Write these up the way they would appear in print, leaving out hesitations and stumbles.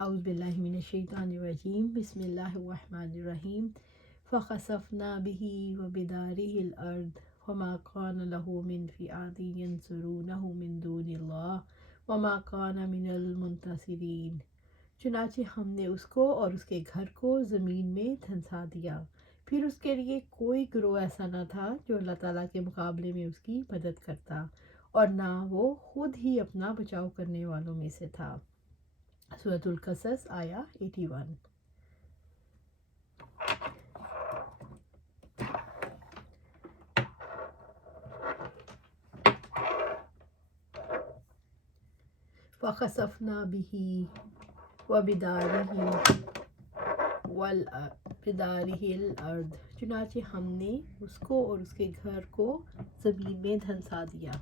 اعوذ باللہ من الشیطان الرجیم بسم اللہ الرحمن الرحیم فخسفنا به وبداره الارض وما كان له من فئة ينصرونه من دون اللہ وما كان من المنتصرین۔ چنانچہ ہم نے اس کو اور اس کے گھر کو زمین میں دھنسا دیا، پھر اس کے لیے کوئی گروہ ایسا نہ تھا جو اللہ تعالیٰ کے مقابلے میں اس کی مدد کرتا، اور نہ وہ خود ہی اپنا بچاؤ کرنے والوں میں سے تھا۔ سورۃ القصص آیا 81۔ فَخَسَفْنَا بِهِ وَبِدَارِهِ الْأَرْضِ، چنانچہ ہم نے اس کو اور اس کے گھر کو زمین میں دھنسا دیا۔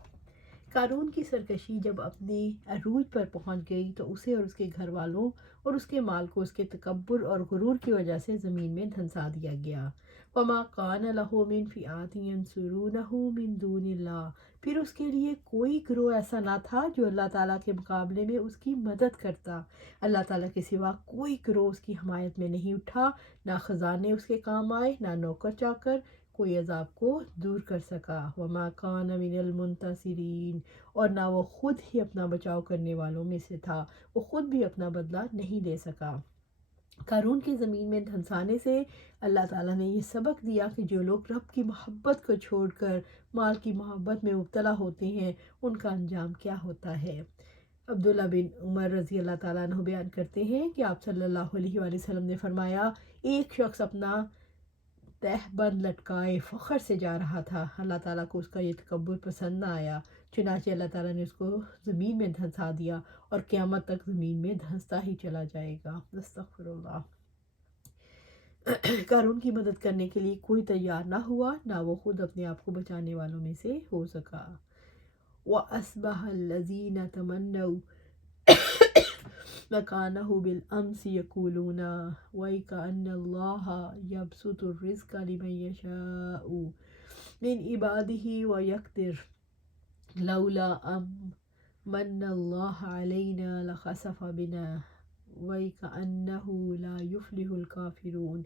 قارون کی سرکشی جب اپنے عروج پر پہنچ گئی تو اسے اور اس کے گھر والوں اور اس کے مال کو اس کے تکبر اور غرور کی وجہ سے زمین میں دھنسا دیا گیا۔ وَمَا كَانَ لَهُ مِن فِئَةٍ يَنصُرُونَهُ مِن دُونِ اللَّهِ، پھر اس کے لیے کوئی گروہ ایسا نہ تھا جو اللہ تعالیٰ کے مقابلے میں اس کی مدد کرتا۔ اللہ تعالیٰ کے سوا کوئی گروہ اس کی حمایت میں نہیں اٹھا، نہ خزانے اس کے کام آئے، نہ نوکر چاکر کوئی عذاب کو دور کر سکا۔ وَمَا كَانَ مِنَ الْمُنتَصِرِينَ، اور نہ وہ خود ہی اپنا بچاؤ کرنے والوں میں سے تھا، وہ خود بھی اپنا بدلہ نہیں لے سکا۔ قارون کی زمین میں دھنسانے سے اللہ تعالیٰ نے یہ سبق دیا کہ جو لوگ رب کی محبت کو چھوڑ کر مال کی محبت میں مبتلا ہوتے ہیں ان کا انجام کیا ہوتا ہے۔ عبداللہ بن عمر رضی اللہ تعالیٰ عنہ بیان کرتے ہیں کہ آپ صلی اللہ علیہ وآلہ وسلم نے فرمایا، ایک شخص اپنا تہ بند لٹکائے فخر سے جا رہا تھا، اللہ تعالیٰ کو اس کا یہ تکبر پسند نہ آیا، چنانچہ اللہ تعالیٰ نے اس کو زمین میں دھنسا دیا اور قیامت تک زمین میں دھنستا ہی چلا جائے گا۔ استغفر اللہ۔ قارون کی مدد کرنے کے لیے کوئی تیار نہ ہوا، نہ وہ خود اپنے آپ کو بچانے والوں میں سے ہو سکا۔ وَأَصْبَحَ الَّذِينَ تَمَنَّوْا مَكَانَهُ بِالْأَمْسِ يَقُولُونَ وَيْكَأَنَّ اللَّهَ يَبْسُطُ الرِّزْقَ لِمَن يَشَاءُ مِنْ عِبَادِهِ وَيَقْدِرُ لَوْلَا أَن مَنَّ اللَّهُ عَلَيْنَا لَخَسَفَ بِنَا وَيْكَأَنَّهُ لَا يُفْلِحُ الْكَافِرُونَ،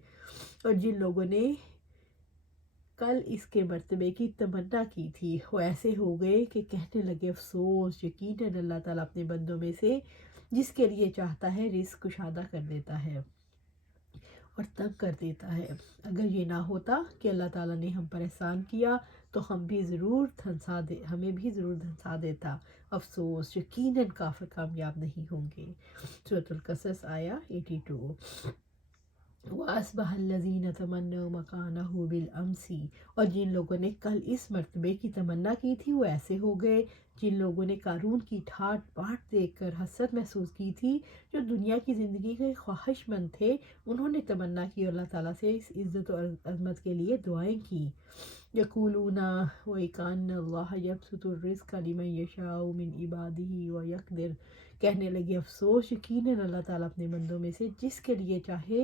اور جن لوگوں نے کل اس کے مرتبے کی تمنا کی تھی وہ ایسے ہو گئے کہ کہنے لگے افسوس، یقیناً اللہ تعالیٰ اپنے بندوں میں سے جس کے لیے چاہتا ہے رزق کشادہ کر دیتا ہے اور تنگ کر دیتا ہے۔ اگر یہ نہ ہوتا کہ اللہ تعالیٰ نے ہم پر احسان کیا تو ہمیں بھی ضرور دھنسا دیتا، افسوس، یقیناً کافر کامیاب نہیں ہوں گے۔ سورۃ القصص آیا 82۔ وَأَصْبَحَ الَّذِينَ تَمَنَّوْا مَكَانَهُ بِالْأَمْسِ، اور جن لوگوں نے کل اس مرتبے کی تمنا کی تھی وہ ایسے ہو گئے جن لوگوں نے قارون کی ٹھاٹ باٹ دیکھ کر حسرت محسوس کی تھی، جو دنیا کی زندگی کے خواہش مند تھے، انہوں نے تمنا کی اور اللہ تعالیٰ سے اس عزت و عظمت کے لیے دعائیں کی۔ یقولون وَإِكَأَنَّ اللَّهَ يَبْسُطُ الرِّزْقَ لِمَن يَشَاءُ مِنْ عِبَادِهِ وَيَقْدِرُ، کہنے لگے افسوس، یقیناً اللہ تعالیٰ اپنے بندوں میں سے جس کے لیے چاہے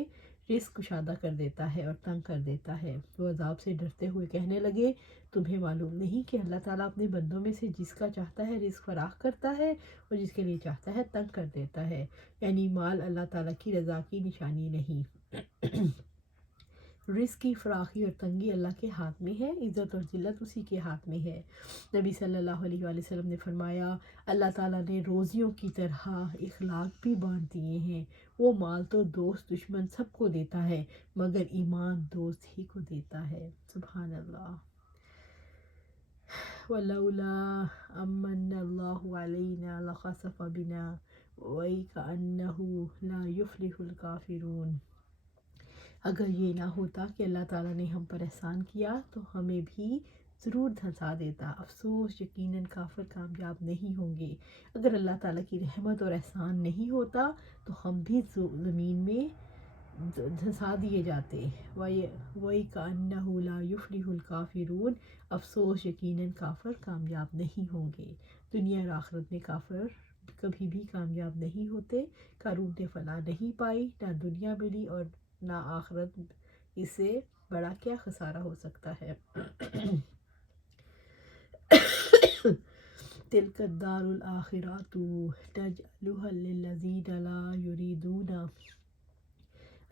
رزق کشادہ کر دیتا ہے اور تنگ کر دیتا ہے۔ وہ عذاب سے ڈرتے ہوئے کہنے لگے، تمہیں معلوم نہیں کہ اللہ تعالیٰ اپنے بندوں میں سے جس کا چاہتا ہے رزق فراخ کرتا ہے اور جس کے لیے چاہتا ہے تنگ کر دیتا ہے، یعنی مال اللہ تعالیٰ کی رضا کی نشانی نہیں۔ رزق کی فراخی اور تنگی اللہ کے ہاتھ میں ہے، عزت اور ذلت اسی کے ہاتھ میں ہے۔ نبی صلی اللہ علیہ وآلہ وسلم نے فرمایا، اللہ تعالیٰ نے روزیوں کی طرح اخلاق بھی بانٹ دیے ہیں، وہ مال تو دوست دشمن سب کو دیتا ہے مگر ایمان دوست ہی کو دیتا ہے۔ سبحان اللہ۔ وَلَوْلَا أَن مَنَّ اللَّهُ عَلَيْنَا لَخَسَفَ بِنَا وَيْكَأَنَّهُ لَا يُفْلِحُ الْكَافِرُونَ، اگر یہ نہ ہوتا کہ اللہ تعالیٰ نے ہم پر احسان کیا تو ہمیں بھی ضرور دھنسا دیتا، افسوس، یقیناً کافر کامیاب نہیں ہوں گے۔ اگر اللہ تعالیٰ کی رحمت اور احسان نہیں ہوتا تو ہم بھی زمین میں دھنسا دیے جاتے۔ وَإِكَأَنَّهُ لَا يُفْلِحُ الْكَافِرُونَ، افسوس، یقیناً کافر کامیاب نہیں ہوں گے۔ دنیا اور آخرت میں کافر کبھی بھی کامیاب نہیں ہوتے۔ قارون نے فلاح نہیں پائی، نہ دنیا ملی اور نہ آخرت، اس سے بڑا کیا خسارہ ہو سکتا ہے۔ تِلْكَ الدَّارُ الْآخِرَةُ نَجْعَلُهَا لِلَّذِينَ لَا يُرِيدُونَ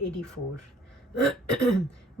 84।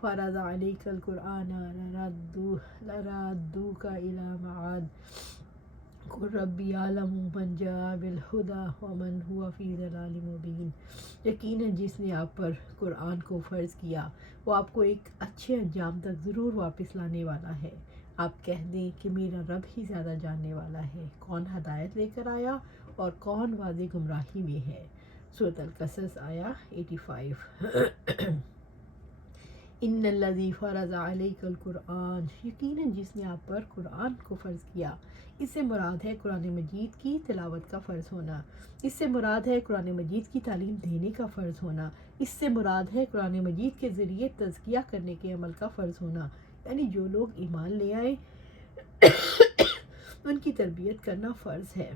فرض علیک القرآن لردوک الی معاد قل ربی اعلم من جاء بالہدی ومن هو فی ضلال مبین۔ یقیناً جس نے آپ پر قرآن کو فرض کیا وہ آپ کو ایک اچھے انجام تک ضرور واپس لانے والا ہے۔ آپ کہہ دیں کہ میرا رب ہی زیادہ جاننے والا ہے، کون ہدایت لے کر آیا اور کون واضح گمراہی میں ہے۔ سورۃ القصص آیا 85۔ ان الذی فرض علیک القرآن، یقیناً جس نے آپ پر قرآن کو فرض کیا، اس سے مراد ہے قرآن مجید کی تلاوت کا فرض ہونا، اس سے مراد ہے قرآن مجید کی تعلیم دینے کا فرض ہونا، اس سے مراد ہے قرآن مجید کے ذریعے تزکیہ کرنے کے عمل کا فرض ہونا، یعنی جو لوگ ایمان لے آئے ان کی تربیت کرنا فرض ہے۔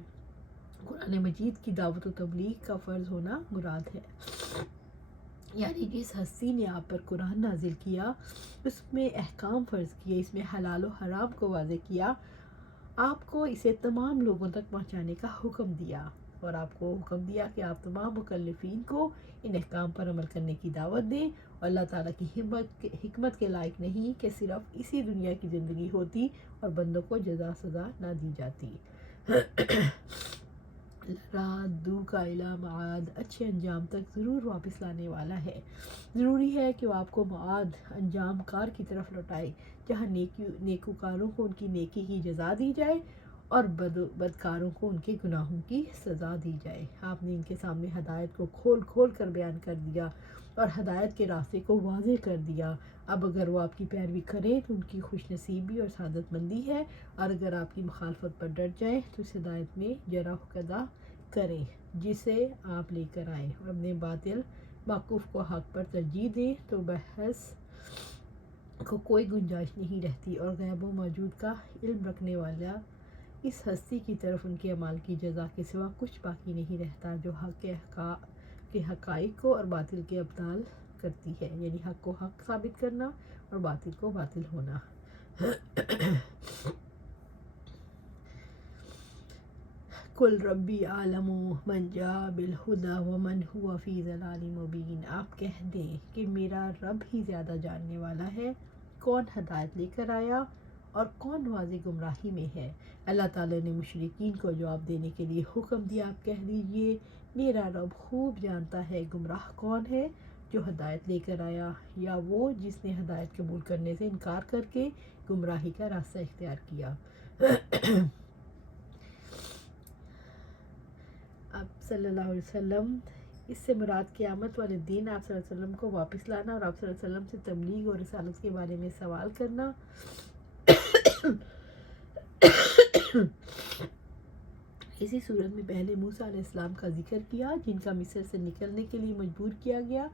قرآن مجید کی دعوت و تبلیغ کا فرض ہونا مراد ہے، یعنی جس ہستی نے آپ پر قرآن نازل کیا، اس میں احکام فرض کیے، اس میں حلال و حرام کو واضح کیا، آپ کو اسے تمام لوگوں تک پہنچانے کا حکم دیا، اور آپ کو حکم دیا کہ آپ تمام مکلفین کو ان احکام پر عمل کرنے کی دعوت دیں، اور اللہ تعالیٰ کی حکمت کے لائق نہیں کہ صرف اسی دنیا کی زندگی ہوتی اور بندوں کو جزا سزا نہ دی جاتی۔ لردوک الی معاد، اچھے انجام تک ضرور واپس لانے والا ہے۔ ضروری ہے کہ وہ آپ کو معاد، انجام کار کی طرف لوٹائے، جہاں نیکوکاروں کو ان کی نیکی کی جزا دی جائے اور بدکاروں کو ان کے گناہوں کی سزا دی جائے۔ آپ نے ان کے سامنے ہدایت کو کھول کھول کر بیان کر دیا اور ہدایت کے راستے کو واضح کر دیا۔ اب اگر وہ آپ کی پیروی کریں تو ان کی خوش نصیبی اور سعادت مندی ہے، اور اگر آپ کی مخالفت پر ڈٹ جائیں تو اس ہدایت میں جرح قدا کریں جسے آپ لے کر آئیں، اور اپنے باطل موقف کو حق پر ترجیح دیں تو بحث کو کوئی گنجائش نہیں رہتی، اور غیب و موجود کا علم رکھنے والا اس ہستی کی طرف ان کے اعمال کی جزا کے سوا کچھ باقی نہیں رہتا، جو حق کے حقائق کو اور باطل کے ابطال کرتی ہے، یعنی حق کو حق ثابت کرنا اور باطل کو باطل ہونا۔ قل ربی اعلم من جاء بالہدی ومن هو فی ضلال مبین، آپ کہہ دیں کہ میرا رب ہی زیادہ جاننے والا ہے، کون ہدایت لے کر آیا اور کون واضح گمراہی میں ہے۔ اللہ تعالیٰ نے مشرکین کو جواب دینے کے لیے حکم دیا، آپ کہہ دیجئے میرا رب خوب جانتا ہے گمراہ کون ہے، جو ہدایت لے کر آیا یا وہ جس نے ہدایت قبول کرنے سے انکار کر کے گمراہی کا راستہ اختیار کیا۔ آپ صلی اللہ علیہ وسلم، اس سے مراد قیامت والے دن آپ صلی اللہ علیہ وسلم کو واپس لانا اور آپ صلی اللہ علیہ وسلم سے تبلیغ اور رسالت کے بارے میں سوال کرنا۔ اسی صورت میں پہلے موسیٰ علیہ السلام کا ذکر کیا، جن کا مصر سے نکلنے کے لیے مجبور کیا گیا،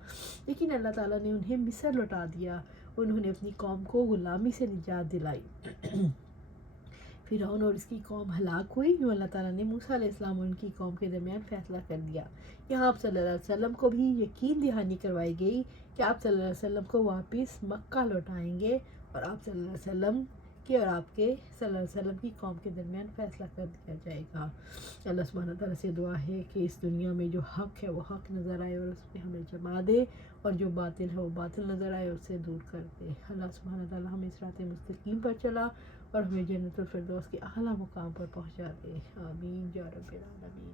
لیکن اللہ تعالیٰ نے انہیں مصر لوٹا دیا، انہوں نے اپنی قوم کو غلامی سے نجات دلائی۔ فرعون اور اس کی قوم ہلاک ہوئی، جو اللہ تعالیٰ نے موسیٰ علیہ السلام اور ان کی قوم کے درمیان فیصلہ کر دیا۔ یہاں آپ صلی اللہ علیہ وسلم کو بھی یقین دہانی کروائی گئی کہ آپ صلی اللہ علیہ وسلم کو واپس مکہ لوٹائیں گے، اور آپ صلی اللہ علیہ وسلم کے اور آپ کے صلی اللہ علیہ وسلم کی قوم کے درمیان فیصلہ کر دیا جائے گا۔ اللہ سبحانہ تعالیٰ سے دعا ہے کہ اس دنیا میں جو حق ہے وہ حق نظر آئے اور اس پہ ہمیں جما دے، اور جو باطل ہے وہ باطل نظر آئے اس سے دور کر دے۔ اللہ سبحانہ تعالیٰ ہمیں صراط مستقیم پر چلا اور ہمیں جنت الفردوس کے اعلیٰ مقام پر پہنچا دے۔ آمین یا رب العالمین۔